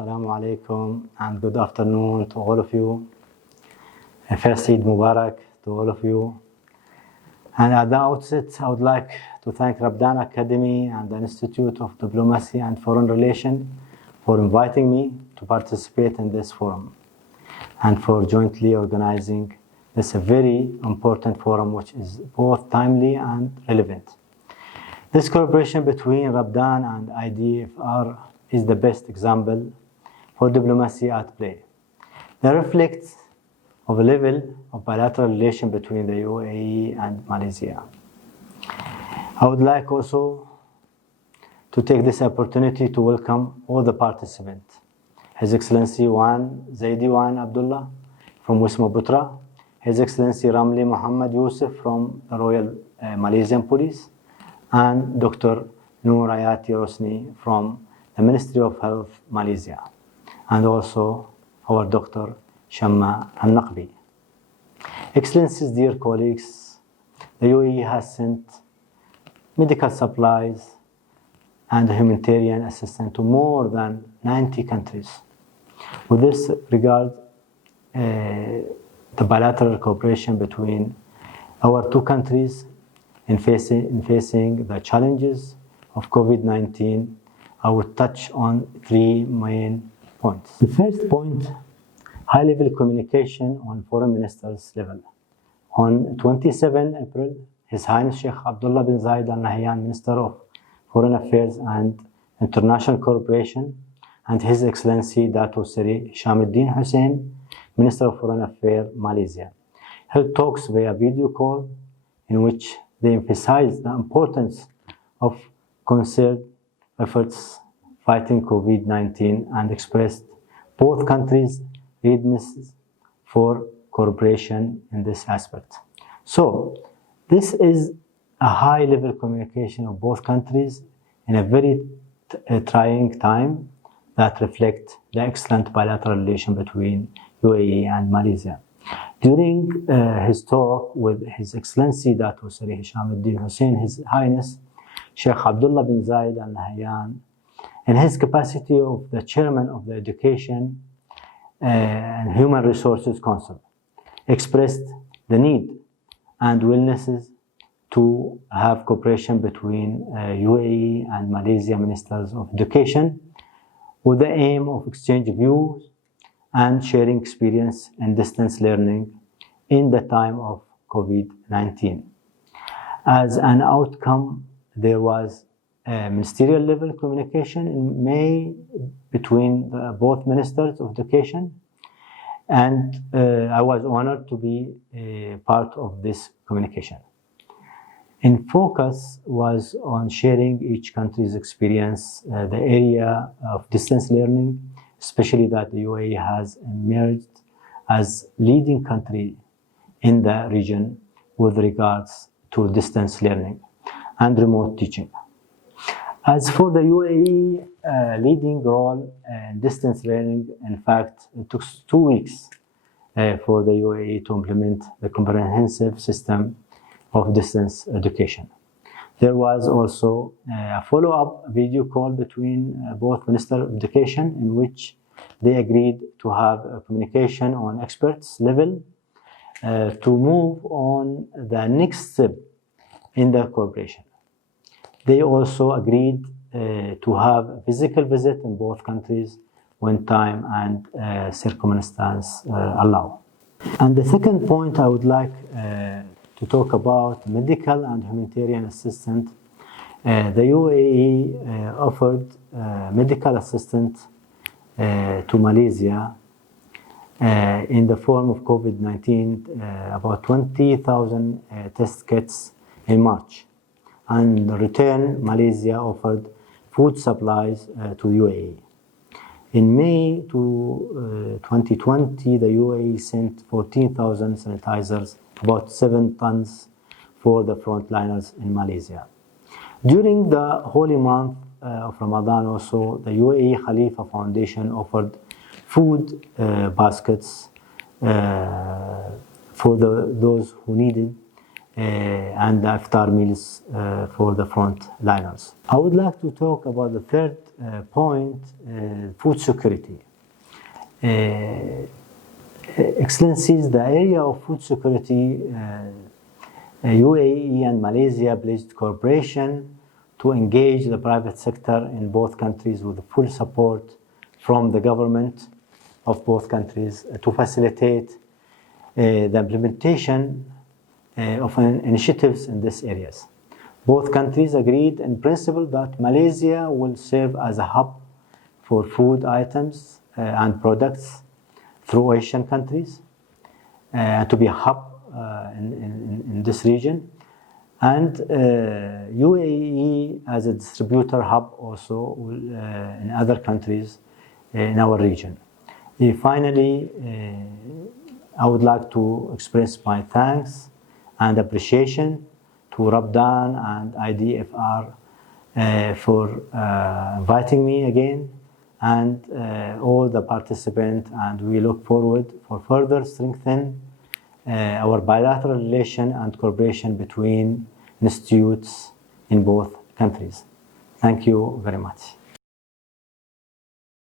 Assalamu alaikum and good afternoon to all of you. First Eid Mubarak to all of you. And at the outset, I would like to thank Rabdan Academy and the Institute of Diplomacy and Foreign Relations for inviting me to participate in this forum and for jointly organizing this very important forum, which is both timely and relevant. This collaboration between Rabdan and IDFR is the best example for diplomacy at play. They reflect of a level of bilateral relation between the UAE and Malaysia. I would like also to take this opportunity to welcome all the participants. His Excellency Wan Zaidi Wan Abdullah from Wisma Putra, His Excellency Ramli Muhammad Yusuf from the Royal Malaysian Police, and Dr. Noor Ayati Rosni from the Ministry of Health, Malaysia, and also our Dr. Shamma Al-Naqbi. Excellencies, dear colleagues, the UAE has sent medical supplies and humanitarian assistance to more than 90 countries. With this regard, the bilateral cooperation between our two countries in facing the challenges of Covid-19, I would touch on three main points. The first point, high-level communication on foreign ministers level. On 27 April, His Highness Sheikh Abdullah bin Zayed Al Nahyan, Minister of Foreign Affairs and International Cooperation, and His Excellency Dato Seri Shamuddin Hussein, Minister of Foreign Affairs, Malaysia, held talks via video call in which they emphasized the importance of concerted efforts fighting COVID-19 and expressed both countries' readiness for cooperation in this aspect. So, this is a high-level communication of both countries in a very trying time that reflect the excellent bilateral relation between UAE and Malaysia. During his talk with His Excellency Dato Seri Hishamuddin Hussein, His Highness Sheikh Abdullah bin Zayed Al Nahyan, in his capacity of the Chairman of the Education and Human Resources Council, expressed the need and willingness to have cooperation between UAE and Malaysia Ministers of Education with the aim of exchange views and sharing experience in distance learning in the time of COVID-19. As an outcome, there was a ministerial level communication in May between both Ministers of Education, and I was honored to be a part of this communication. In focus was on sharing each country's experience, the area of distance learning, especially that the UAE has emerged as leading country in the region with regards to distance learning and remote teaching. As for the UAE leading role in distance learning, in fact, it took 2 weeks for the UAE to implement the comprehensive system of distance education. There was also a follow-up video call between both Ministers of Education in which they agreed to have a communication on experts level to move on the next step in the cooperation. They also agreed to have a physical visit in both countries when time and circumstance allow. And the second point I would like to talk about medical and humanitarian assistance. The UAE offered medical assistance to Malaysia in the form of COVID-19, about 20,000 test kits in March. And in return, Malaysia offered food supplies to UAE. In May 2020, the UAE sent 14,000 sanitizers, about 7 tons for the frontliners in Malaysia. During the holy month of Ramadan also, the UAE Khalifa Foundation offered food baskets for those who needed and the iftar meals for the frontliners. I would like to talk about the third point, food security. Excellencies, the area of food security, UAE and Malaysia pledged cooperation to engage the private sector in both countries with full support from the government of both countries to facilitate the implementation of initiatives in these areas. Both countries agreed in principle that Malaysia will serve as a hub for food items and products through Asian countries, to be a hub in this region, and UAE as a distributor hub also in other countries in our region. Finally, I would like to express my thanks and appreciation to Rabdan and IDFR for inviting me again, and all the participants, and we look forward for further strengthening our bilateral relation and cooperation between institutes in both countries. Thank you very much.